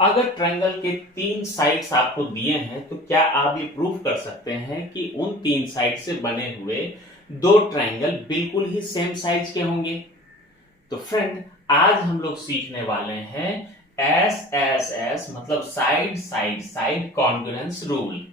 अगर ट्रायंगल के तीन साइड्स आपको दिए हैं तो क्या आप ये प्रूव कर सकते हैं कि उन तीन साइड से बने हुए दो ट्रायंगल बिल्कुल ही सेम साइज के होंगे? तो फ्रेंड, आज हम लोग सीखने वाले हैं एस एस एस मतलब side side side congruence rule.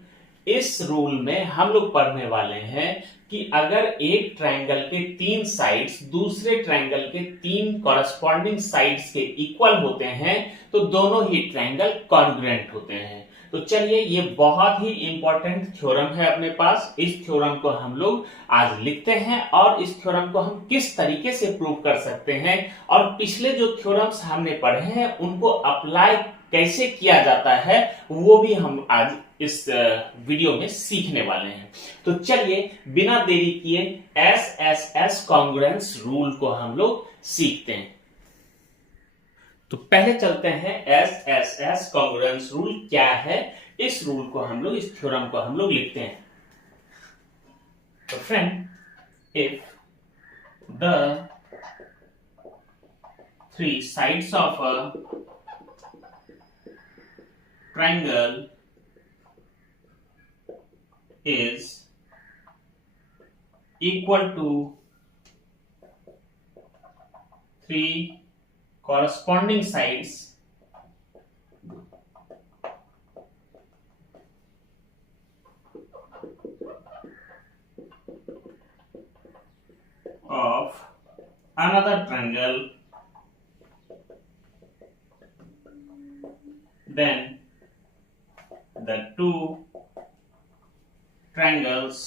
इस रूल में हम लोग पढ़ने वाले हैं कि अगर एक ट्रायंगल के तीन साइड्स दूसरे ट्रायंगल के तीन कॉरस्पॉन्डिंग साइड्स के इक्वल होते हैं तो दोनों ही ट्रायंगल कॉन्ग्रुएंट होते हैं। तो चलिए, ये बहुत ही इंपॉर्टेंट थ्योरम है अपने पास। इस थ्योरम को हम लोग आज लिखते हैं और इस थ्योरम को हम किस तरीके से प्रूव कर सकते हैं और पिछले जो थ्योरम्स हमने पढ़े हैं उनको अप्लाई कैसे किया जाता है वो भी हम आज इस वीडियो में सीखने वाले हैं। तो चलिए, बिना देरी किए S S S congruence rule को हम लोग सीखते हैं। तो पहले चलते हैं S S S congruence rule क्या है। इस रूल को हम लोग, इस थ्योरम को हम लोग लिखते हैं। तो friend, if the three sides of a triangle is equal to three corresponding sides of another triangle, then the two triangles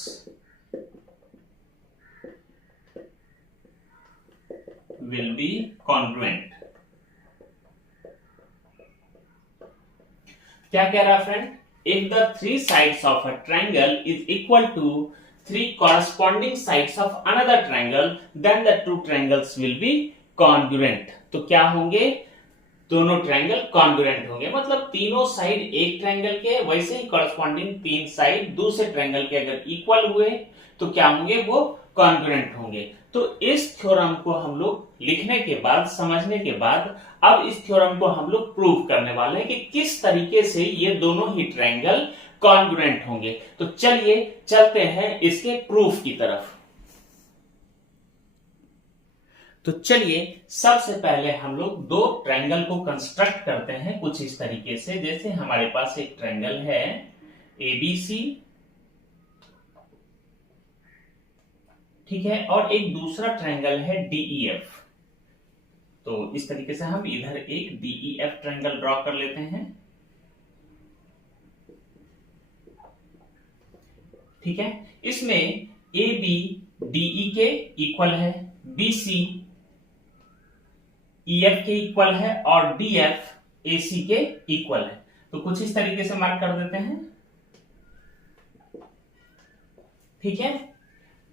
will be congruent। क्या कह रहा friend? If the three sides of a triangle is equal to three corresponding sides of another triangle, then the two triangles will be congruent. तो क्या होंगे? दोनों triangle congruent होंगे, मतलब तीनों साइड एक ट्रायंगल के वैसे ही कॉरस्पॉन्डिंग तीन साइड दूसरे ट्रायंगल के अगर इक्वल हुए तो क्या होंगे? वो कॉन्ग्रुएंट होंगे। तो इस थ्योरम को हम लोग लिखने के बाद, समझने के बाद, अब इस थ्योरम को हम लोग प्रूव करने वाले हैं कि किस तरीके से ये दोनों ही ट्रायंगल कॉन्ग्रुएंट होंगे। तो चलिए चलते हैं इसके प्रूफ की तरफ। तो चलिए, सबसे पहले हम लोग दो ट्रायंगल को कंस्ट्रक्ट करते हैं कुछ इस तरीके से। जैसे हमारे पास एक ट्रायंगल है एबीसी, ठीक है, और एक दूसरा ट्रायंगल है डीईएफ। तो इस तरीके से हम इधर एक डीईएफ ट्रायंगल ड्रॉ कर लेते हैं, ठीक है। इसमें ए बी डीई के इक्वल है, बीसी ईएफ के इक्वल है और डीएफ एसी के इक्वल है। तो कुछ इस तरीके से मार्क कर देते हैं, ठीक है।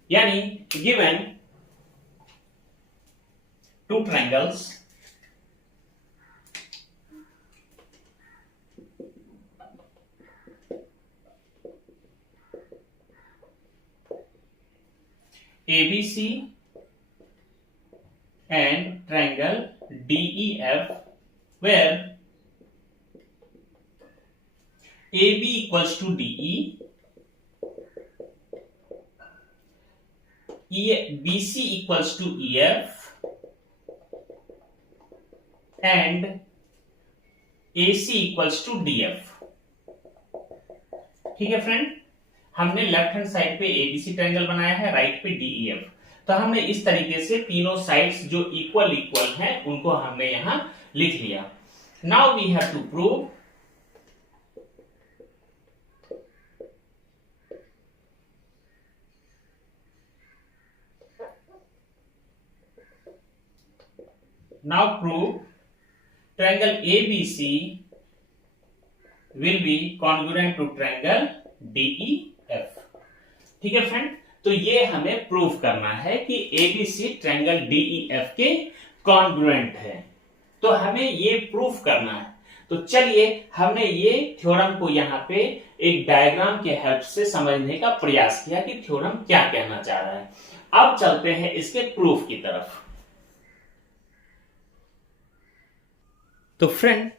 यानी given two triangles ABC and triangle DEF where AB equals to DE, BC equals to EF and AC equals to DF। ठीक है फ्रेंड, हमने लेफ्ट हैंड साइड पे एबीसी ट्रायंगल बनाया है, राइट पे डीईएफ। तो हमने इस तरीके से तीनों साइड्स जो इक्वल इक्वल हैं उनको हमने यहां लिख लिया। Now we have to prove triangle ABC will be congruent to triangle DEF। ठीक है फ्रेंड, तो ये हमें प्रूव करना है कि एबीसी ट्रायंगल डीईएफ के कॉन्ग्रुएंट है। तो हमें ये प्रूव करना है। तो चलिए, हमने ये थ्योरम को यहाँ पे एक डायग्राम के हेल्प से समझने का प्रयास किया कि थ्योरम क्या कहना चाह रहा है। अब चलते हैं इसके प्रूफ की तरफ। तो फ्रेंड,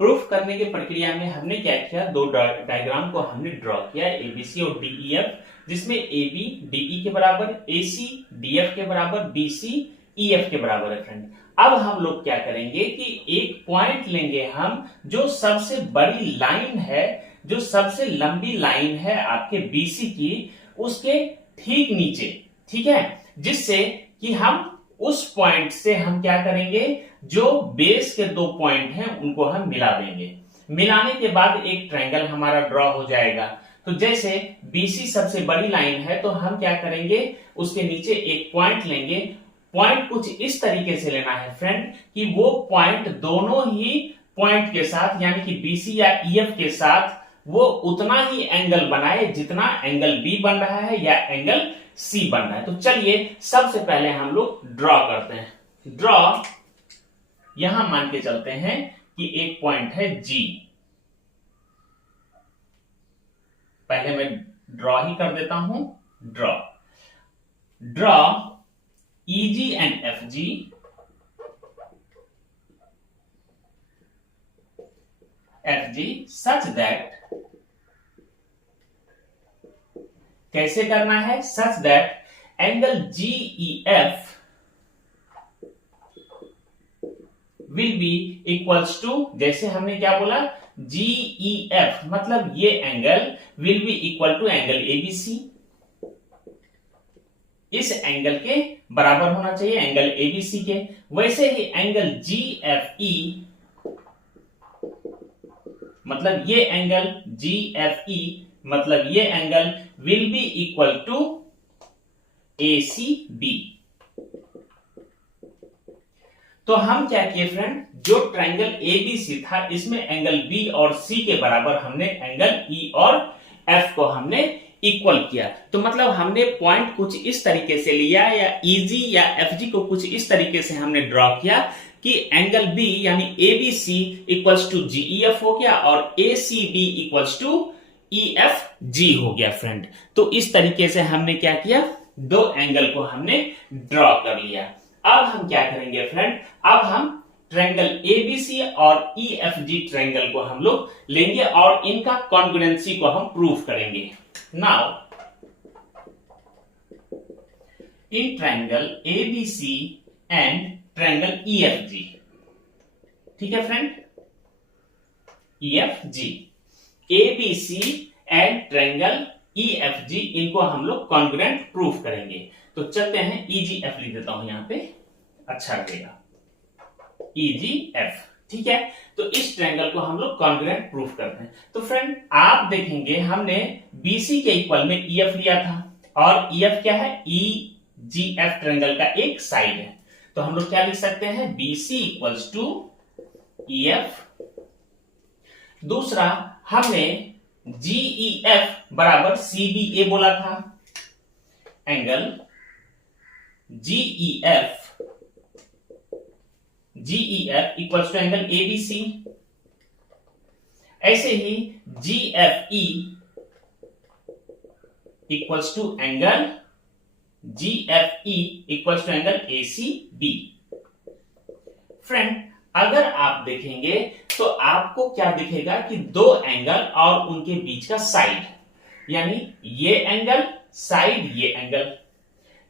प्रूफ करने की प्रक्रिया में हमने क्या किया, दो डायग्राम को हमने ड्रॉ किया, एबीसी और डीईएफ, जिसमें एबी डीई के बराबर, एसी डीएफ के बराबर, बीसी ईएफ के बराबर है फ्रेंड। अब हम लोग क्या करेंगे कि एक पॉइंट लेंगे हम, जो सबसे बड़ी लाइन है, जो सबसे लंबी लाइन है आपके बीसी की, उसके ठीक नीचे, ठीक है, जिससे कि हम उस पॉइंट से हम क्या करेंगे, जो बेस के दो पॉइंट हैं उनको हम मिला देंगे। मिलाने के बाद एक ट्रायंगल हमारा ड्रॉ हो जाएगा। तो जैसे बीसी सबसे बड़ी लाइन है, तो हम क्या करेंगे, उसके नीचे एक पॉइंट लेंगे। पॉइंट कुछ इस तरीके से लेना है फ्रेंड कि वो पॉइंट दोनों ही पॉइंट के साथ, यानी कि बीसी या ईएफ के साथ, वो उतना ही एंगल बनाए जितना एंगल बी बन रहा है या एंगल सी बन रहा है। तो चलिए सबसे पहले हम लोग ड्रॉ करते हैं। ड्रॉ, यहां मान के चलते हैं कि एक पॉइंट है जी। पहले मैं ड्रॉ ही कर देता हूं। Draw E G and F G such that, कैसे करना है, such that angle G E F will be equals to, जैसे हमने क्या बोला, जीईएफ मतलब ये angle will be equal to angle A B C, इस एंगल के बराबर होना चाहिए, एंगल एबीसी के। वैसे ही एंगल जीएफई मतलब ये एंगल, जीएफई मतलब ये angle will be equal to A C B. तो हम क्या किए फ्रेंड, जो ट्रायंगल एबीसी था, इसमें एंगल बी और सी के बराबर हमने एंगल ई और एफ को हमने इक्वल किया। तो मतलब हमने पॉइंट कुछ इस तरीके से लिया, या ईजी या एफजी को कुछ इस तरीके से हमने ड्रॉ किया कि एंगल बी यानी एबीसी इक्वल्स टू जीईएफ हो गया और एसीबी इक्वल्स टू ईएफजी हो गया फ्रेंड। तो इस तरीके से हमने क्या किया, दो एंगल को हमने ड्रॉ कर लिया। अब हम क्या करेंगे फ्रेंड, अब हम ट्रायंगल एबीसी और ईएफजी ट्रायंगल को हम लोग लेंगे और इनका कॉन्ग्रुएंसी को हम प्रूव करेंगे। Now in triangle ABC and triangle EFG, ठीक है friend, EFG, ABC and triangle EFG, इनको हम लोग कॉन्ग्रुएंट प्रूफ करेंगे। तो चलते हैं, ईजीएफ लिख देता हूं यहां पे, अच्छा लगेगा, ईजीएफ, ठीक है। तो इस ट्रायंगल को हम लोग कॉन्ग्रुएंट प्रूफ करते हैं। तो फ्रेंड आप देखेंगे हमने बीसी के इक्वल में ईएफ लिया था, और ईएफ क्या है, ईजीएफ ट्रायंगल का एक साइड है। तो हम लोग क्या लिख सकते हैं, बीसी इक्वल्स टू ईएफ। दूसरा हमने जीईएफ बराबर सीबीए बोला था, angle GEF equals to angle ABC. ऐसे ही GFE equals to angle GFE equals to angle ACB. Friend अगर आप देखेंगे तो आपको क्या दिखेगा कि दो एंगल और उनके बीच का साइड, यानी ये एंगल साइड, ये एंगल,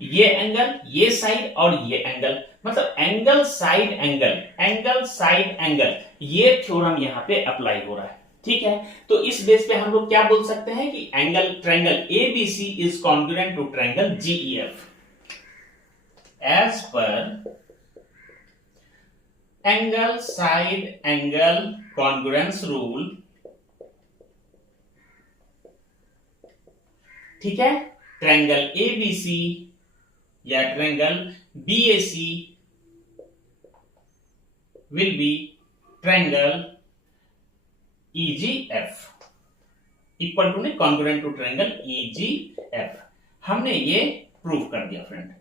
ये एंगल ये साइड और ये एंगल, मतलब angle side angle, angle side angle, ये थ्योरम यहां पे अप्लाई हो रहा है, ठीक है। तो इस बेस पे हम लोग क्या बोल सकते हैं कि angle triangle A B C is congruent to triangle G E F as per angle side angle congruence rule, ठीक है। ट्रायंगल एबीसी या triangle B A C will be triangle E G F equal to congruent to triangle E G F. हमने ये प्रूफ कर दिया फ्रेंड।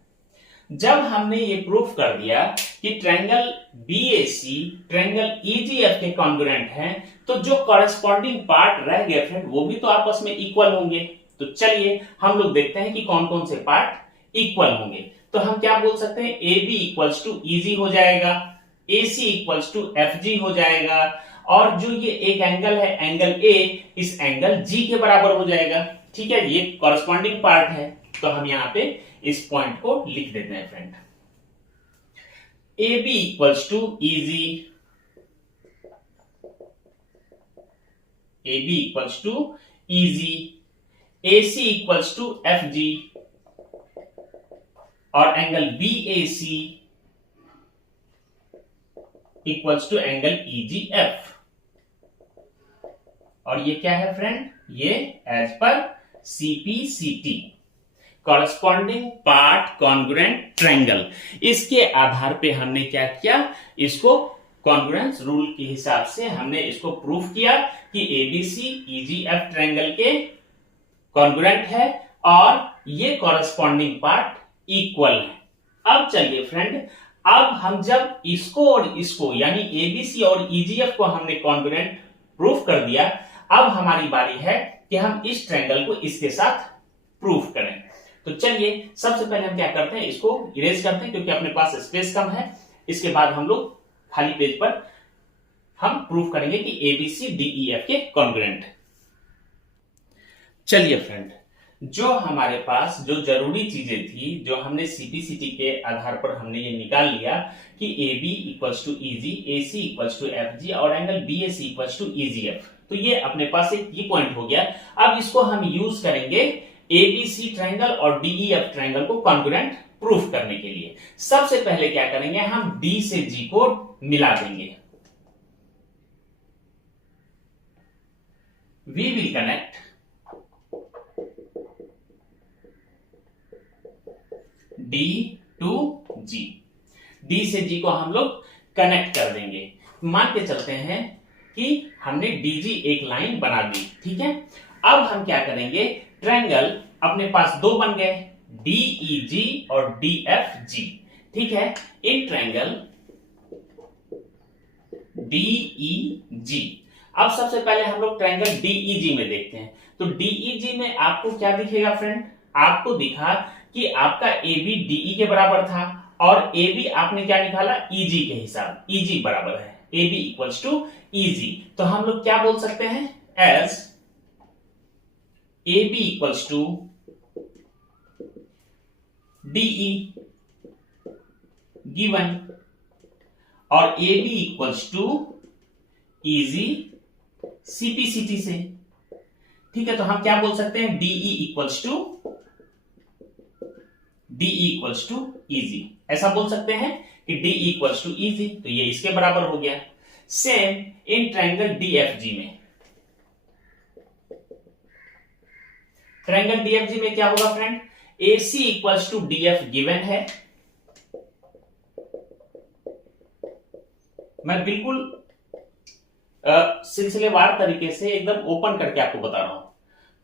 जब हमने ये प्रूफ कर दिया कि ट्रायंगल बीएसी ट्रायंगल ईजीएफ के कॉन्ग्रुएंट हैं, तो जो कॉरेस्पॉन्डिंग पार्ट रह गए फ्रेंड वो भी तो आपस में इक्वल होंगे। तो चलिए हम लोग देखते हैं कि कौन कौन से पार्ट इक्वल होंगे। तो हम क्या बोल सकते हैं, A B equals to E G हो जाएगा, A C equals to F G हो जाएगा, और जो ये एक एंगल है एंगल ए, इस एंगल जी के बराबर हो जाएगा। ठीक है, ये कॉरस्पॉन्डिंग पार्ट है, तो हम यहां पे इस पॉइंट को लिख देते हैं friend. A B equals to EG, A B equals to EG, A C equals to F G, और angle B A C equals to angle E G F. और ये क्या है फ्रेंड, ये एज पर CPCT, corresponding part congruent triangle. इसके आधार पे हमने क्या किया, इसको कॉन्ग्रुएंस रूल के हिसाब से हमने इसको प्रूफ किया कि एबीसी ईजीएफ ट्रायंगल के कॉन्ग्रुएंट है और ये कॉरस्पॉन्डिंग पार्ट इक्वल है। अब चलिए फ्रेंड, अब हम जब इसको और इसको यानी एबीसी और ईजीएफ को हमने कॉन्ग्रुएंट प्रूफ कर दिया, अब हमारी बारी है कि हम इस ट्रायंगल को इसके साथ प्रूफ करें। तो चलिए सबसे पहले हम क्या करते हैं, इसको इरेज करते हैं क्योंकि अपने पास स्पेस कम है। इसके बाद हम लोग खाली पेज पर हम प्रूफ करेंगे कि एबीसी डीईएफ के कॉन्ग्रुएंट। चलिए फ्रेंड, जो हमारे पास जो जरूरी चीजें थी, जो हमने सीपीसीटी के आधार पर हमने ये निकाल लिया कि A B equals to EG, A C equals to F G और angle B A C equals to EGF. तो ये अपने पास एक ये पॉइंट हो गया। अब इसको हम यूज करेंगे एबीसी ट्रायंगल और डीईएफ ट्रायंगल को कॉन्ग्रुएंट प्रूफ करने के लिए। सबसे पहले क्या करेंगे, हम डी से जी को मिला देंगे। We will connect D to G, D से जी को हम लोग कनेक्ट कर देंगे। मान के चलते हैं कि हमने डीजी एक लाइन बना दी, ठीक है। अब हम क्या करेंगे, ट्रायंगल अपने पास दो बन गए, डीईजी और डीएफजी, ठीक है। इन ट्रायंगल डीईजी, अब सबसे पहले हम लोग ट्रायंगल डीईजी में देखते हैं। तो डीईजी में आपको क्या दिखेगा फ्रेंड, आपको दिखा कि आपका ए बी डीई के बराबर था और ए बी आपने क्या निकाला, ईजी के हिसाब, ईजी बराबर है A B equals to EG. तो हम लोग क्या बोल सकते हैं, as A B equals to DE given और A B equals to EG CPCT से, ठीक है। तो हम क्या बोल सकते हैं, डीई इक्वल्स टू ईजी, ऐसा बोल सकते हैं कि डी इक्वल्स टू ईजी, तो ये इसके बराबर हो गया। सेम इन ट्रायंगल डीएफजी में, ट्रायंगल डीएफजी में क्या होगा friend, A C equals to D F given है। मैं बिल्कुल सिलसिलेवार तरीके से एकदम ओपन करके आपको बता रहा हूं,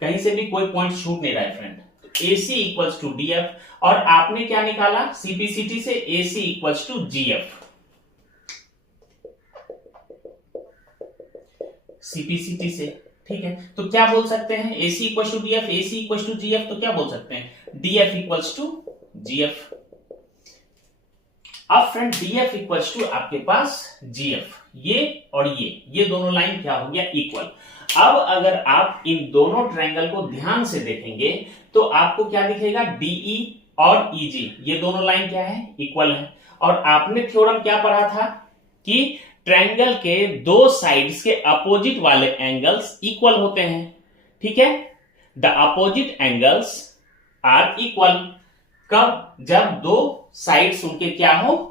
कहीं से भी कोई पॉइंट छूट नहीं रहा है friend. AC equals to D F और आपने क्या निकाला, सीपीसीटी से AC equals to G F, C P C T से, ठीक है। तो क्या बोल सकते हैं, AC equals to D F, AC equals to G F, तो क्या बोल सकते हैं, डीएफ इक्वल्स टू जीएफ। अब फ्रेंड डीएफ इक्वल्स टू आपके पास जीएफ, ये और ये दोनों लाइन क्या हो गया, इक्वल। अब अगर आप इन दोनों ट्रायंगल को ध्यान से देखेंगे तो आपको क्या दिखेगा, डीई और ईजी, ये दोनों लाइन क्या है, इक्वल है। और आपने थ्योरम क्या पढ़ा था कि ट्रायंगल के दो साइड्स के अपोजिट वाले एंगल्स इक्वल होते हैं, ठीक है। The opposite angles are equal, कब, जब दो साइड्स उनके क्या हो,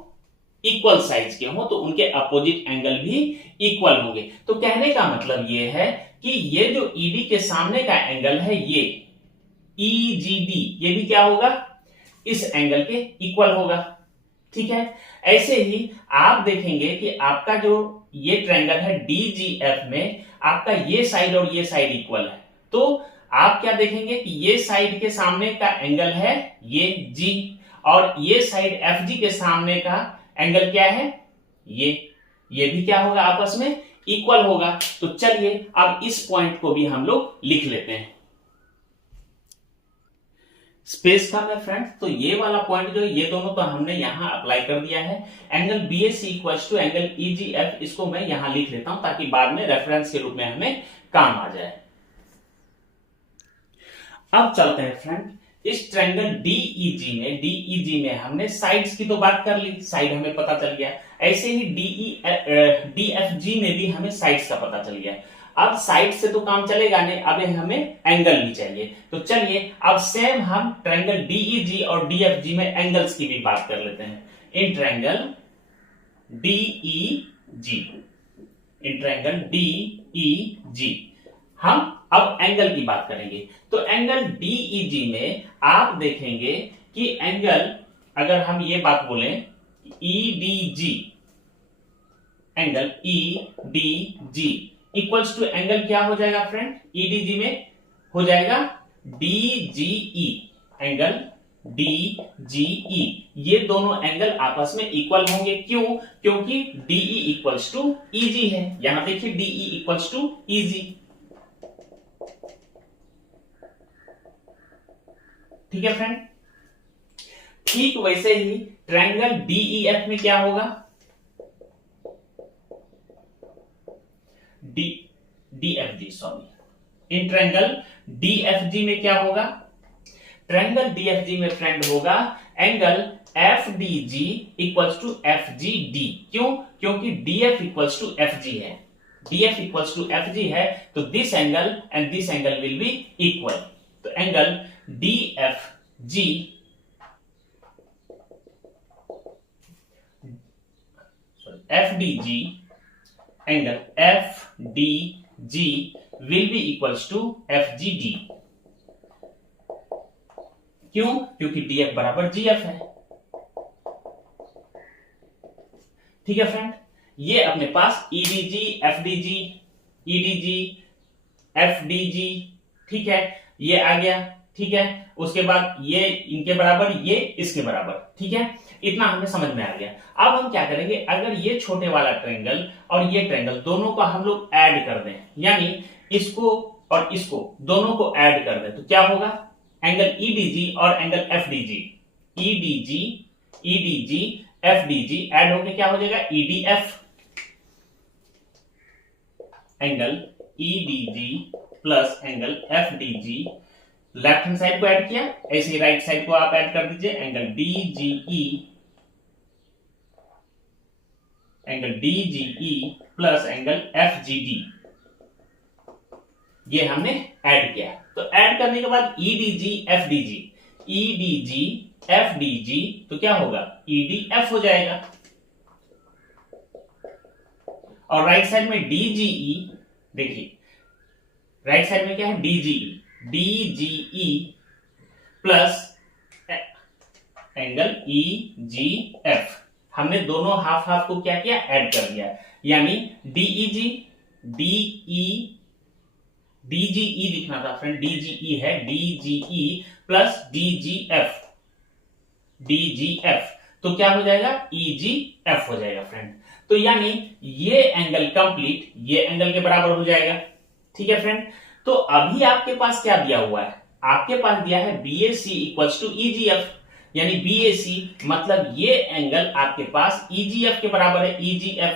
इक्वल साइज के हो, तो उनके अपोजिट एंगल भी इक्वल होंगे। तो कहने का मतलब ये है कि ये जो ईडी के सामने का एंगल है, ये ईजीडी, ये भी क्या होगा, इस एंगल के इक्वल होगा, ठीक है। ऐसे ही आप देखेंगे कि आपका जो ये ट्रायंगल है डीजीएफ में आपका ये साइड और ये साइड इक्वल है, तो आप क्या देखेंगे कि ये साइड के सामने का एंगल है ये जी, और ये साइड एफ जी के सामने का एंगल क्या है, ये भी क्या होगा, आपस में इक्वल होगा। तो चलिए अब इस पॉइंट को भी हम लोग लिख लेते हैं। स्पेस कम है फ्रेंड, तो ये वाला पॉइंट जो है ये दोनों तो हमने यहां अप्लाई कर दिया है। Angle BAC equals to angle EGF, इसको मैं यहां लिख लेता हूं ताकि बाद में रेफरेंस के रूप में हमें काम आ जाए। अब चलते हैं फ्रेंड, इस ट्रायंगल DEG में हमने साइड्स की तो बात कर ली, साइड हमें पता चल गया। ऐसे ही DFG में भी हमें साइड्स का पता चल गया। अब साइड से तो काम चलेगा नहीं, अब हमें एंगल भी चाहिए। तो चलिए अब सेम हम ट्रायंगल DEG और DFG में एंगल्स की भी बात कर लेते हैं। इन ट्रायंगल DEG हम अब एंगल की बात करेंगे। तो एंगल DEG में आप देखेंगे कि एंगल, अगर हम ये बात बोलें EDG, angle EDG equals to angle क्या हो जाएगा फ्रेंड, EDG में हो जाएगा DGE, एंगल DGE। ये दोनों एंगल आपस में इक्वल होंगे, क्यों? क्योंकि DE इक्वल्स टू EG है। यहां देखिए DE इक्वल्स टू EG, ठीक है फ्रेंड। ठीक वैसे ही ट्रायंगल DEF में क्या होगा, DFG sorry, in triangle DFG में क्या होगा, ट्रायंगल DFG में फ्रेंड होगा angle FDG equals to FGD। क्यों? क्योंकि DF इक्वल्स टू FG है, DF इक्वल्स टू FG है, तो this angle and this angle will be equal. तो angle DFG FDG, angle FDG will be equals to FGD। क्यों? क्योंकि DF बराबर GF है, ठीक है फ्रेंड। ये अपने पास EDG, FDG, EDG, FDG, ठीक है, ये आ गया, ठीक है। उसके बाद ये इनके बराबर, ये इसके बराबर, ठीक है। इतना हमें समझ में आ गया। अब हम क्या करेंगे, अगर ये छोटे वाला ट्रायंगल और ये ट्रायंगल दोनों को हम लोग ऐड कर दें, यानी इसको और इसको दोनों को ऐड कर दें, तो क्या होगा, एंगल EDG और angle FDG, EDG FDG add होके क्या हो जाएगा, EDF। Angle EDG plus angle FDG, left hand side को ऐड किया, ऐसे ही राइट साइड को आप ऐड कर दीजिए, angle DGE plus angle FGD, ये हमने ऐड किया। तो ऐड करने के बाद EDG FDG, तो क्या होगा, EDF हो जाएगा। और राइट साइड में DGE, देखिए राइट साइड में क्या है, DGE प्लस एंगल EGF। हमने दोनों हाफ हाफ को क्या किया, ऐड कर दिया, यानी DGE लिखना था फ्रेंड, DGE है, DGE प्लस DGF, तो क्या हो जाएगा, EGF हो जाएगा फ्रेंड। तो यानी ये एंगल कंप्लीट ये एंगल के बराबर हो जाएगा, ठीक है फ्रेंड। तो अभी आपके पास क्या दिया हुआ है, आपके पास दिया है BAC इक्वल्स टू EGF, यानी BAC मतलब ये एंगल आपके पास EGF के बराबर है, EGF।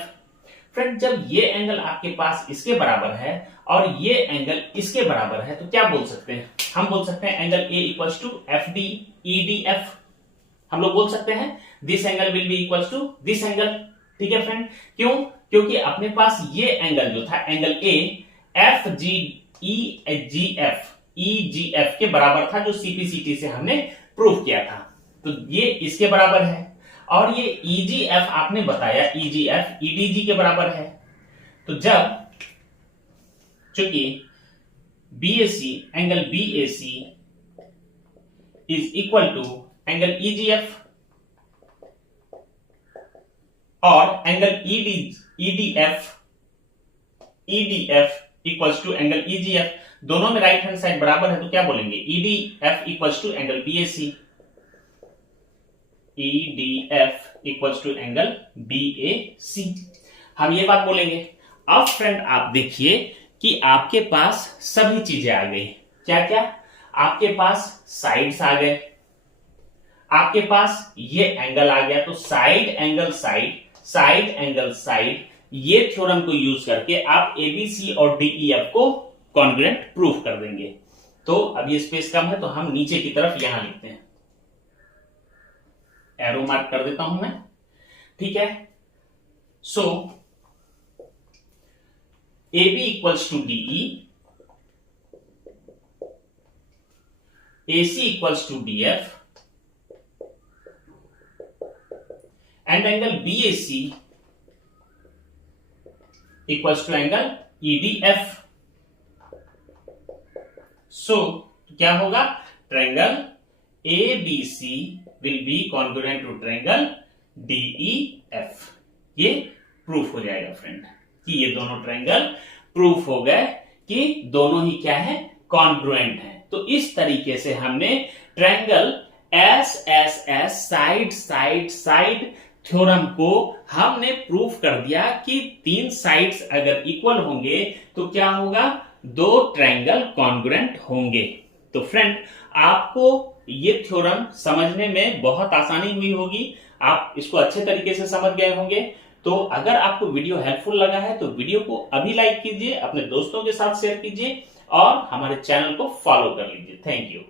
फ्रेंड जब ये एंगल आपके पास इसके बराबर है और ये एंगल इसके बराबर है, तो क्या बोल सकते हैं, हम बोल सकते हैं angle A equals to FD EDF, हम लोग बोल सकते हैं this angle will be equals to this angle, ठीक है फ्रेंड। क्यों? क्योंकि अपने पास ये एंगल जो था एंगल A EGF के बराबर था, जो CPCT से हमने प्रूव किया था, तो ये इसके बराबर है। और ये EGF आपने बताया EGF EDG के बराबर है। तो जब चूंकि angle BAC is equal to angle EGF और angle EDF equals to angle EGF, दोनों में राइट हैंड साइड बराबर है, तो क्या बोलेंगे, EDF equals to angle BAC, EDF equals to angle BAC, हम ये बात बोलेंगे। अब फ्रेंड आप देखिए कि आपके पास सभी चीजें आ गई, क्या क्या, आपके पास साइड्स आ गए, आपके पास ये एंगल आ गया, तो side angle side, side angle side, ये थ्योरम को यूज करके आप एबीसी और डीईएफ को कॉन्ग्रुएंट प्रूफ कर देंगे। तो अब ये स्पेस कम है तो हम नीचे की तरफ यहां लिखते हैं, एरो मार्क कर देता हूं मैं, ठीक है। So AB equals to DE, AC equals to DF and angle BAC equals to angle EDF। So क्या होगा, triangle ABC will be congruent to triangle DEF। ये प्रूफ हो जाएगा फ्रेंड कि ये दोनों ट्रायंगल प्रूफ हो गए कि दोनों ही क्या है, कॉन्ग्रुएंट है। तो इस तरीके से हमने triangle SSS side side side theorem को हमने प्रूफ कर दिया कि तीन साइड्स अगर इक्वल होंगे तो क्या होगा, दो ट्रायंगल कॉन्ग्रुएंट होंगे। तो फ्रेंड आपको ये थ्योरम समझने में बहुत आसानी हुई होगी, आप इसको अच्छे तरीके से समझ गए होंगे। तो अगर आपको वीडियो हेल्पफुल लगा है तो वीडियो को अभी लाइक कीजिए, अपने दोस्तों के साथ शेयर कीजिए और हमारे चैनल को फॉलो कर लीजिए। Thank you.